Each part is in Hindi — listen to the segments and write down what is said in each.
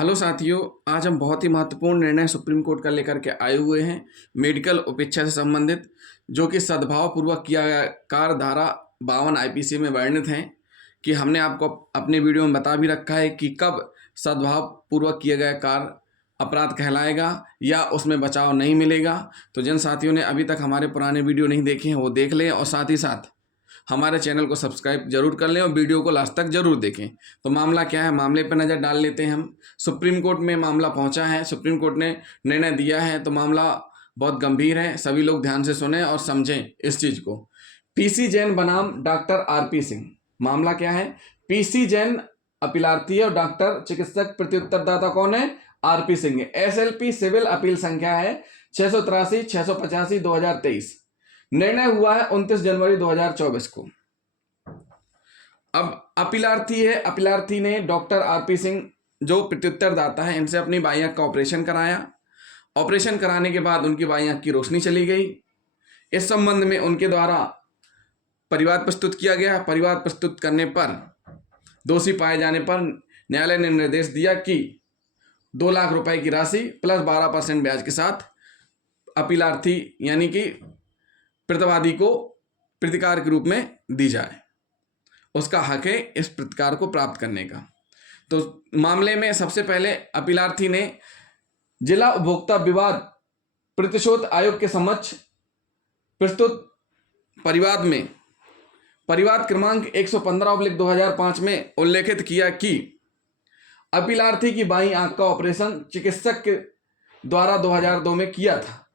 हेलो साथियों, आज हम बहुत ही महत्वपूर्ण निर्णय सुप्रीम कोर्ट का लेकर के आए हुए हैं मेडिकल उपेक्षा से संबंधित, जो कि सद्भाव पूर्वक किया गया कार्य धारा 52 आईपीसी में वर्णित हैं। कि हमने आपको अपने वीडियो में बता भी रखा है कि कब सद्भाव पूर्वक किया गया कार्य अपराध कहलाएगा या उसमें बचाव नहीं मिलेगा। तो जिन साथियों ने अभी तक हमारे पुराने वीडियो नहीं देखे हैं वो देख लें और साथ ही साथ हमारे चैनल को सब्सक्राइब जरूर कर लें और वीडियो को लास्ट तक जरूर देखें। तो मामला क्या है, मामले पर नज़र डाल लेते हैं हम। सुप्रीम कोर्ट में मामला पहुंचा है, सुप्रीम कोर्ट ने निर्णय दिया है, तो मामला बहुत गंभीर है। सभी लोग ध्यान से सुने और समझें इस चीज़ को। पीसी जैन बनाम डॉक्टर आरपी सिंह। मामला क्या है, पीसी जैन अपीलार्थी है और डॉक्टर चिकित्सक प्रत्युत्तरदाता कौन है, RP Singh. SLP civil appeal संख्या है 683 685 2023। निर्णय हुआ है 29 जनवरी 2024 को। अब अपीलार्थी है, अपीलार्थी ने डॉक्टर आरपी सिंह जो प्रत्युत्तरदाता है इनसे अपनी बाई आंख का ऑपरेशन कराया। ऑपरेशन कराने के बाद उनकी बाई आंख की रोशनी चली गई। इस संबंध में उनके द्वारा परिवाद प्रस्तुत किया गया। परिवाद प्रस्तुत करने पर दोषी पाए जाने पर न्यायालय ने निर्देश दिया कि 2 लाख रुपए की राशि प्लस 12% ब्याज के साथ अपीलार्थी यानी कि प्रतिवादी को प्रतिकार के रूप में दी जाए। उसका हक है इस प्रतिकार को प्राप्त करने का। तो मामले में सबसे पहले अपीलार्थी ने जिला उपभोक्ता विवाद प्रतिशोध आयोग के समक्ष प्रस्तुत परिवाद में परिवाद क्रमांक 115/2005 में उल्लेखित किया कि अपीलार्थी की बाईं आंख का ऑपरेशन चिकित्सक के द्वारा 2002 में किया था।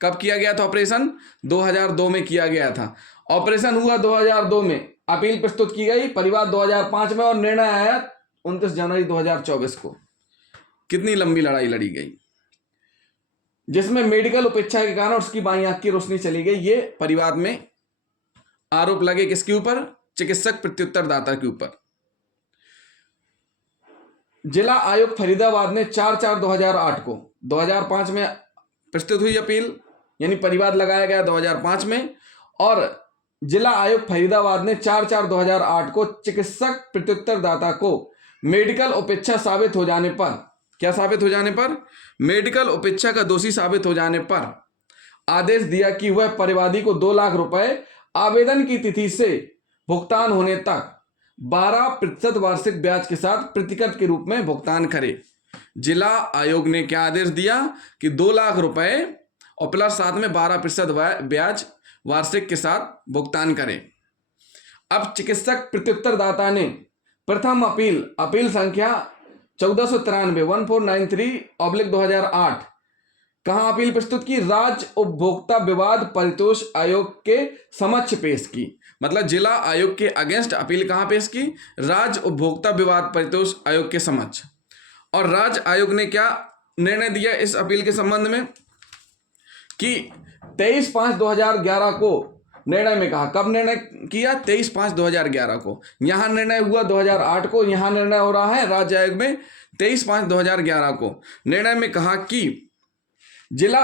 कब किया गया था ऑपरेशन? 2002 में किया गया था। ऑपरेशन हुआ 2002 में, अपील प्रस्तुत की गई परिवाद 2005 में और निर्णय आया 29 जनवरी 2024 को। कितनी लंबी लड़ाई लड़ी गई, जिसमें मेडिकल उपेक्षा के कारण उसकी बाईं आंख की रोशनी चली गई। ये परिवाद में आरोप लगे किसके ऊपर? चिकित्सक प्रत्युत्तरदाता के ऊपर। जिला आयोग फरीदाबाद ने 4/4/2008 को, 2005 में प्रस्तुत हुई अपील यानी परिवाद लगाया गया 2005 में, और जिला आयोग फरीदाबाद ने 4/4/2008 को चिकित्सक प्रत्युत्तरदाता को मेडिकल उपेक्षा साबित हो जाने पर, क्या साबित हो जाने पर? मेडिकल उपेक्षा का दोषी साबित हो जाने पर आदेश दिया कि वह परिवादी को 2 लाख रुपए आवेदन की तिथि से भुगतान होने तक 12% वार्षिक ब्याज के साथ प्रतिकृत के रूप में भुगतान करे। जिला आयोग ने क्या आदेश दिया कि 2 लाख रुपए और प्लस साथ में 12% ब्याज वार्षिक के साथ भुगतान करें। अब चिकित्सक प्रत्युत्तरदाता ने प्रथम अपील संख्या 1493/2008 कहां अपील प्रस्तुत की? राज्य उपभोक्ता विवाद परितोष आयोग के समक्ष पेश की। मतलब जिला आयोग के अगेंस्ट अपील कहां पेश की? राज्य उपभोक्ता विवाद परितोष आयोग के समक्ष। और राज्य आयोग ने क्या निर्णय दिया इस अपील के संबंध में कि 23/5/2011 को निर्णय में कहा। कब निर्णय किया? 23/5/2011 को। यहां निर्णय हुआ 2008 को, यहां निर्णय हो रहा है राज्य आयोग में 23/5/2011 को। निर्णय में कहा कि जिला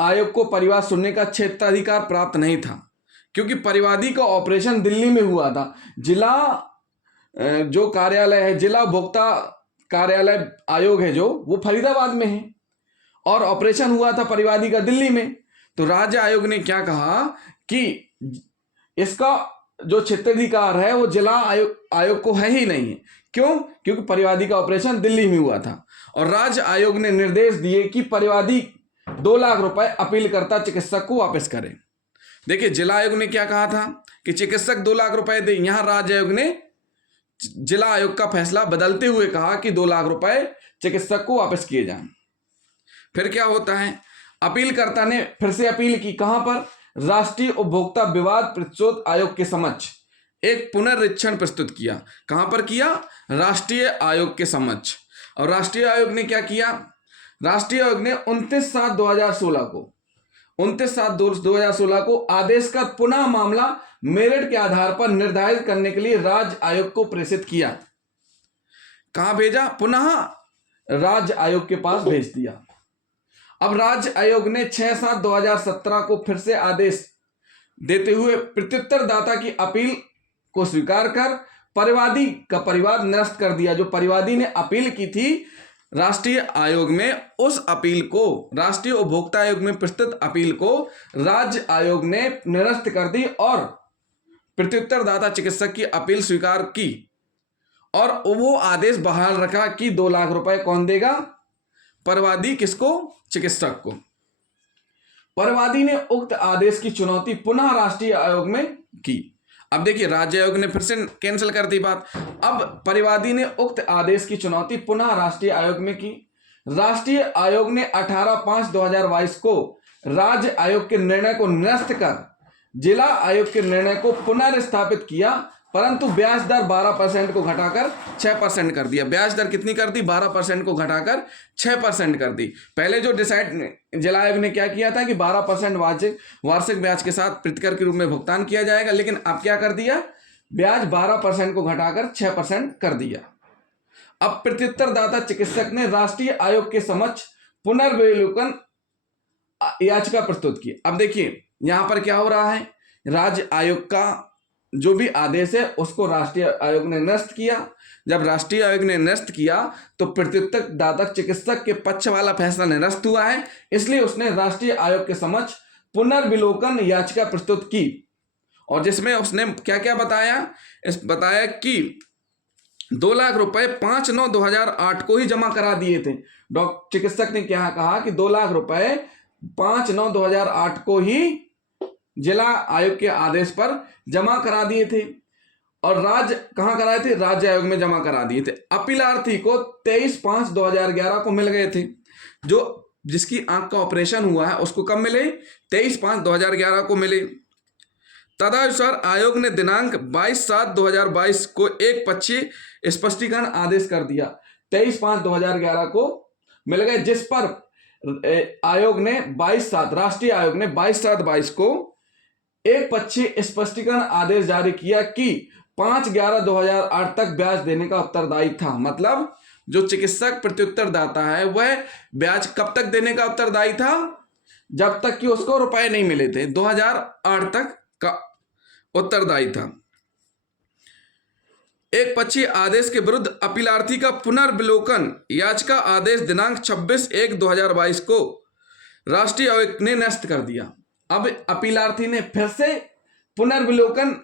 आयोग को परिवाद सुनने का क्षेत्राधिकार प्राप्त नहीं था, क्योंकि परिवादी का ऑपरेशन दिल्ली में हुआ था। जिला जो कार्यालय है, जिला उपभोक्ता कार्यालय आयोग है जो, वो फरीदाबाद में है और ऑपरेशन हुआ था परिवादी का दिल्ली में। तो राज्य आयोग ने क्या कहा कि इसका जो क्षेत्राधिकार है वो जिला आयोग को है ही नहीं है। क्यों? क्योंकि परिवादी का ऑपरेशन दिल्ली में हुआ था। और राज्य आयोग ने निर्देश दिए कि परिवादी 2 लाख रुपए अपीलकर्ता चिकित्सक को वापस करें। देखिए, जिला आयोग ने क्या कहा था कि चिकित्सक 2 लाख रुपए दे। यहां राज्य आयोग ने जिला आयोग का फैसला बदलते हुए कहा कि 2 लाख रुपए चिकित्सक को वापस किए जाएं। फिर क्या होता है, अपीलकर्ता ने फिर से अपील की। कहां पर? राष्ट्रीय उपभोक्ता विवाद प्रतिशोध आयोग के समक्ष एक पुनर्निरीक्षण प्रस्तुत किया। कहां पर किया? राष्ट्रीय आयोग के समक्ष। और राष्ट्रीय आयोग ने क्या किया? राष्ट्रीय आयोग ने 29/7/2016 को आदेश कर पुनः मामला मेरिट के आधार पर निर्धारित करने के लिए राज्य आयोग को प्रेषित किया। कहां भेजा? पुनः राज्य आयोग के पास भेज दिया। अब राज्य आयोग ने 6/7/2017 को फिर से आदेश देते हुए प्रत्युत्तरदाता की अपील को स्वीकार कर परिवादी का परिवाद निरस्त कर दिया। जो परिवादी ने अपील की थी राष्ट्रीय आयोग में, उस अपील को, राष्ट्रीय उपभोक्ता आयोग में प्रस्तुत अपील को राज्य आयोग ने निरस्त कर दी और प्रत्युत्तरदाता चिकित्सक की अपील स्वीकार की और वो आदेश बहाल रखा कि 2 लाख रुपए कौन देगा? परिवादी। किसको? चिकित्सक को। परिवादी ने उक्त आदेश की चुनौती पुनः राष्ट्रीय आयोग में की। अब देखिए, राज्य आयोग ने फिर से कैंसिल कर दी बात। अब परिवादी ने उक्त आदेश की चुनौती पुनः राष्ट्रीय आयोग में की। राष्ट्रीय आयोग ने 18/5/2022 को राज्य आयोग के निर्णय को निरस्त कर जिला आयोग के निर्णय को पुनर्स्थापित किया, परंतु ब्याज दर 12% को घटाकर 6% कर दिया। ब्याज दर कितनी कर दी? 12% को घटाकर 6% कर दी। पहले जो डिसाइड जिला आयोग ने क्या किया था कि 12% वार्षिक ब्याज के साथ प्रतिकर के रूप में भुगतान किया जाएगा, लेकिन अब क्या कर दिया? ब्याज 12% को घटाकर 6% कर दिया। अब प्रत्युत्तरदाता चिकित्सक ने राष्ट्रीय आयोग के समक्ष पुनर्विलोकन याचिका प्रस्तुत की। अब देखिए यहां पर क्या हो रहा है, राज्य आयोग का जो भी आदेश है उसको राष्ट्रीय आयोग ने निरस्त किया। जब राष्ट्रीय आयोग ने निरस्त किया तो प्रत्युत्तरदाता चिकित्सक के पक्ष वाला फैसला निरस्त हुआ है, इसलिए उसने राष्ट्रीय आयोग के समक्ष पुनर्विलोकन याचिका प्रस्तुत की और जिसमें उसने क्या क्या बताया? बताया कि 2 लाख रुपए 5/9/2008 को ही जमा करा दिए थे। डॉक्टर चिकित्सक ने क्या कहा कि 2 लाख रुपए 5/9/2008 को ही जिला आयोग के आदेश पर जमा करा दिए थे और राज्य कहां कराए थे? राज्य आयोग में जमा करा दिए थे। अपीलार्थी को 23/5/2011 को मिल गए थे। जो जिसकी आंख का ऑपरेशन हुआ है उसको कब मिले? 23/5/2011 को मिले। तदनुसार आयोग ने दिनांक 22/7/2022 को एक पक्षीय स्पष्टीकरण आदेश कर दिया। 23/5/2011 को मिल गए, जिस पर आयोग ने 22/7 राष्ट्रीय आयोग ने 22/7/22 को एक पक्षीय स्पष्टीकरण आदेश जारी किया कि 5/11/2008 तक ब्याज देने का उत्तरदायी था। मतलब जो चिकित्सक प्रत्युत्तरदाता है वह ब्याज कब तक देने का उत्तरदायी था? जब तक कि उसको रुपए नहीं मिले थे। 2008 तक का उत्तरदायी था। एक पक्षीय आदेश के विरुद्ध अपीलार्थी का पुनर्विलोकन याचिका आदेश दिनांक 26/1/2022 को राष्ट्रीय आयोग ने निरस्त कर दिया। अब अपीलार्थी ने फिर से पुनर्विलोकन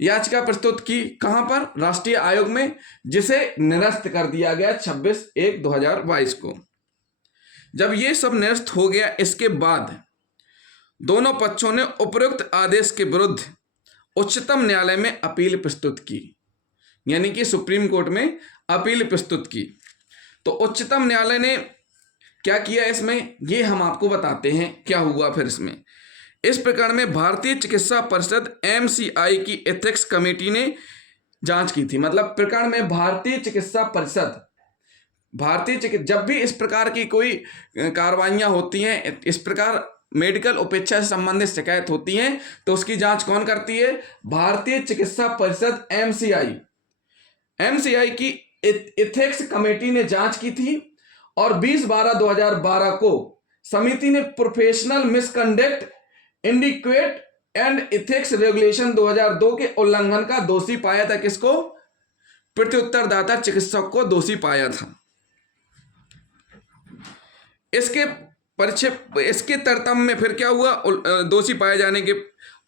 याचिका प्रस्तुत की। कहां पर? राष्ट्रीय आयोग में, जिसे निरस्त कर दिया गया 26/1/2022 को। जब ये सब निरस्त हो गया, इसके बाद दोनों पक्षों ने उपरोक्त आदेश के विरुद्ध उच्चतम न्यायालय में अपील प्रस्तुत की, यानी कि सुप्रीम कोर्ट में अपील प्रस्तुत की। तो उच्चतम न्यायालय ने क्या किया इसमें, ये हम आपको बताते हैं क्या हुआ फिर इसमें। इस प्रकरण में भारतीय चिकित्सा परिषद MCI की एथिक्स कमेटी ने जांच की थी। मतलब प्रकरण में भारतीय चिकित्सा परिषद, जब भी इस प्रकार की कोई कार्रवाइयां होती हैं, इस प्रकार मेडिकल उपेक्षा से संबंधित शिकायत होती हैं, तो उसकी जांच कौन करती है? भारतीय चिकित्सा परिषद MCI की एथिक्स कमेटी ने जांच की थी और 20/12/2012 को समिति ने professional misconduct इनएडिक्वेट and ethics regulation 2002 के उल्लंघन का दोषी पाया था। किसको? प्रत्युत्तरदाता चिकित्सक को दोषी पाया था। इसके तरतम में फिर क्या हुआ? दोषी पाए जाने के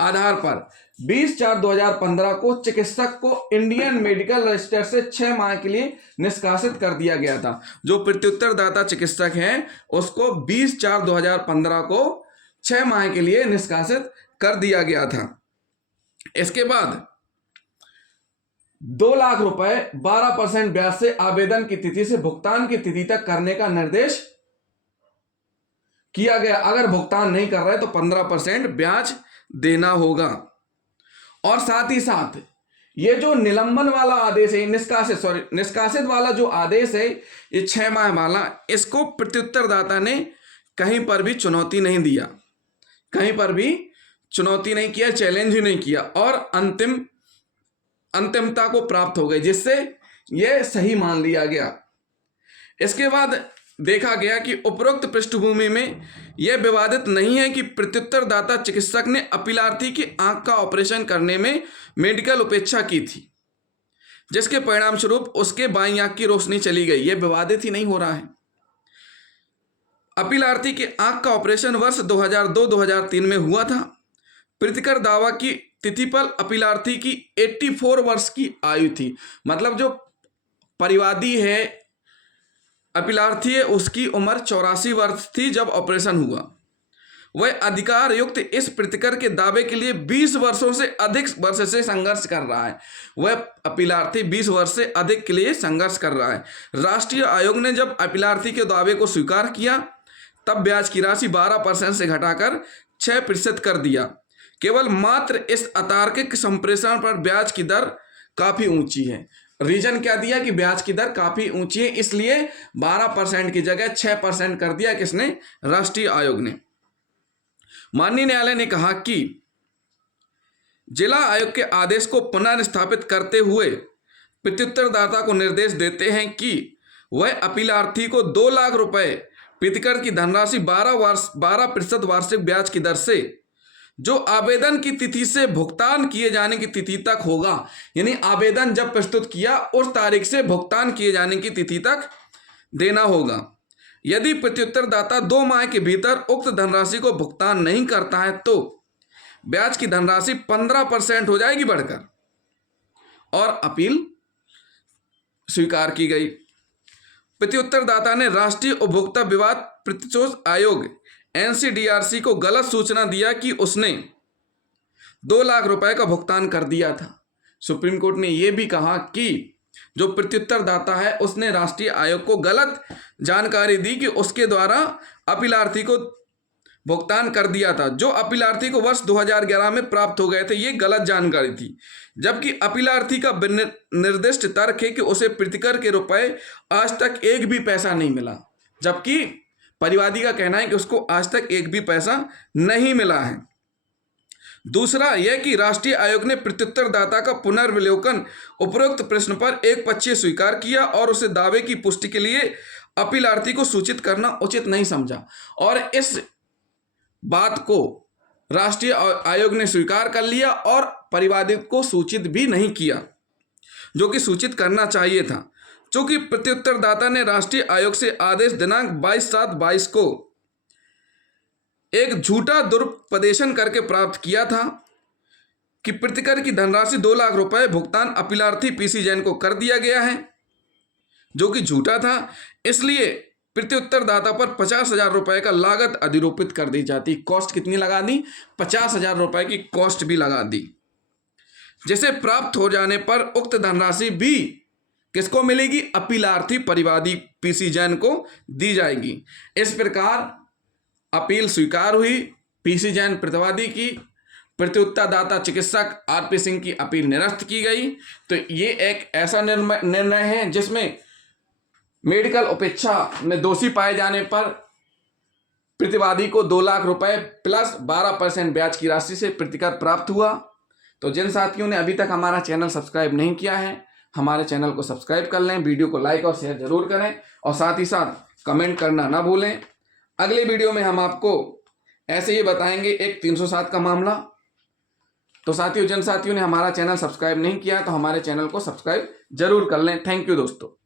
आधार पर 20/4/2015 को चिकित्सक को इंडियन मेडिकल रजिस्टर से 6 माह के लिए निष्कासित कर दिया गया था। जो प्रत्युत्तरदाता चिकित्सक हैं उसको 20/4/2015 को 6 माह के लिए निष्कासित कर दिया गया था। इसके बाद 2 लाख रुपए 12% ब्याज से आवेदन की तिथि से भुगतान की तिथि तक करने का निर्देश किया गया। अगर भुगतान नहीं कर रहे तो 15% ब्याज देना होगा। और साथ ही साथ ये जो निलंबन वाला आदेश है, निष्कासित वाला जो आदेश है, ये 6 माह वाला, इसको प्रत्युत्तरदाता ने कहीं पर भी चुनौती नहीं दिया, कहीं पर भी चुनौती नहीं किया, चैलेंज ही नहीं किया और अंतिमता को प्राप्त हो गई, जिससे यह सही मान लिया गया। इसके बाद देखा गया कि उपरोक्त पृष्ठभूमि में यह विवादित नहीं है कि प्रत्युत्तरदाता चिकित्सक ने अपीलार्थी की आंख का ऑपरेशन करने में मेडिकल उपेक्षा की थी। जिसके परिणाम स्वरूप उसके बाईं आंख की रोशनी चली गई। यह विवादित ही नहीं हो रहा है। अपीलार्थी के आंख का ऑपरेशन वर्ष 2002-2003 में हुआ था। प्रीतिकर दावा की तिथि पर अपीलार्थी की 84 वर्ष की आयु थी। मतलब जो परिवादी है, अपीलार्थी है, उसकी उम्र 84 वर्ष थी जब ऑपरेशन हुआ। वह अधिकार युक्त इस प्रीतिकर के दावे के लिए 20 वर्षों से अधिक वर्ष से संघर्ष कर रहा है। वह अपीलार्थी 20 वर्ष से अधिक के लिए संघर्ष कर रहा है। राष्ट्रीय आयोग ने जब अपीलार्थी के दावे को स्वीकार किया तब ब्याज की राशि 12% से घटाकर 6% कर दिया। केवल मात्र इस अतार्किक संप्रेषण पर ब्याज की दर काफी ऊंची है। रीजन क्या दिया कि ब्याज की दर काफी ऊंची है, इसलिए 12% की जगह 6% कर दिया। किसने? राष्ट्रीय आयोग ने। माननीय न्यायालय ने कहा कि जिला आयोग के आदेश को पुनर्स्थापित करते हुए प्रत्युत्तरदाता को निर्देश देते हैं कि वह अपीलार्थी को 2 लाख रुपए प्रीतिकर की धनराशि 12% वार्षिक ब्याज की दर से जो आवेदन की तिथि से भुगतान किए जाने की तिथि तक होगा, यानी आवेदन जब प्रस्तुत किया उस तारीख से भुगतान किए जाने की तिथि तक देना होगा। यदि प्रत्युत्तरदाता 2 माह के भीतर उक्त धनराशि को भुगतान नहीं करता है तो ब्याज की धनराशि 15% हो जाएगी बढ़कर, और अपील स्वीकार की गई। प्रत्युत्तरदाता ने राष्ट्रीय उपभोक्ता विवाद प्रतिशोध आयोग NCDRC को गलत सूचना दिया कि उसने 2 लाख रुपए का भुगतान कर दिया था। सुप्रीम कोर्ट ने यह भी कहा कि जो प्रत्युत्तरदाता है उसने राष्ट्रीय आयोग को गलत जानकारी दी कि उसके द्वारा अपीलार्थी को भुगतान कर दिया था, जो अपीलार्थी को वर्ष 2011 में प्राप्त हो गए थे। ये गलत जानकारी थी, जबकि अपीलार्थी का निर्दिष्ट तर्क है कि उसे प्रीतिकर के रुपए आज तक एक भी पैसा नहीं मिला, जबकि परिवादी का कहना है कि उसको आज तक एक भी पैसा नहीं मिला है। दूसरा यह कि राष्ट्रीय आयोग ने प्रत्युत्तरदाता का पुनर्विलोकन उपरोक्त प्रश्न पर एकपक्षीय स्वीकार किया और उसे दावे की पुष्टि के लिए अपीलार्थी को सूचित करना उचित नहीं समझा, और इस बात को राष्ट्रीय आयोग ने स्वीकार कर लिया और परिवादी को सूचित भी नहीं किया, जो कि सूचित करना चाहिए था। चूंकि प्रत्युत्तरदाता ने राष्ट्रीय आयोग से आदेश दिनांक 22/7/22 को एक झूठा दुरुपदेशन करके प्राप्त किया था कि प्रीतिकर की धनराशि 2 लाख रुपए भुगतान अपीलार्थी PC जैन को कर दिया गया है, जो कि झूठा था। इसलिए प्रत्युत्तरदाता पर 50,000 रुपए का लागत अधिरोपित कर दी जाती। कॉस्ट कितनी लगा दी? 50,000 रुपए की कॉस्ट भी लगा दी, जिसे प्राप्त हो जाने पर उक्त धनराशि भी किसको मिलेगी? अपीलार्थी परिवादी PC जैन को दी जाएगी। इस प्रकार अपील स्वीकार हुई। PC जैन प्रतिवादी की, प्रत्युत्तरदाता चिकित्सक RP सिंह की अपील निरस्त की गई। तो ये एक ऐसा निर्णय है जिसमें मेडिकल उपेक्षा में दोषी पाए जाने पर प्रतिवादी को 2 लाख रुपए प्लस 12% ब्याज की राशि से प्रतिकर प्राप्त हुआ। तो जिन साथियों ने अभी तक हमारा चैनल सब्सक्राइब नहीं किया है, हमारे चैनल को सब्सक्राइब कर लें, वीडियो को लाइक और शेयर जरूर करें, और साथ ही साथ कमेंट करना ना भूलें। अगले वीडियो में हम आपको ऐसे ही बताएंगे एक 307 का मामला। तो साथियों, जिन साथियों ने हमारा चैनल सब्सक्राइब नहीं किया तो हमारे चैनल को सब्सक्राइब जरूर कर लें। थैंक यू दोस्तों।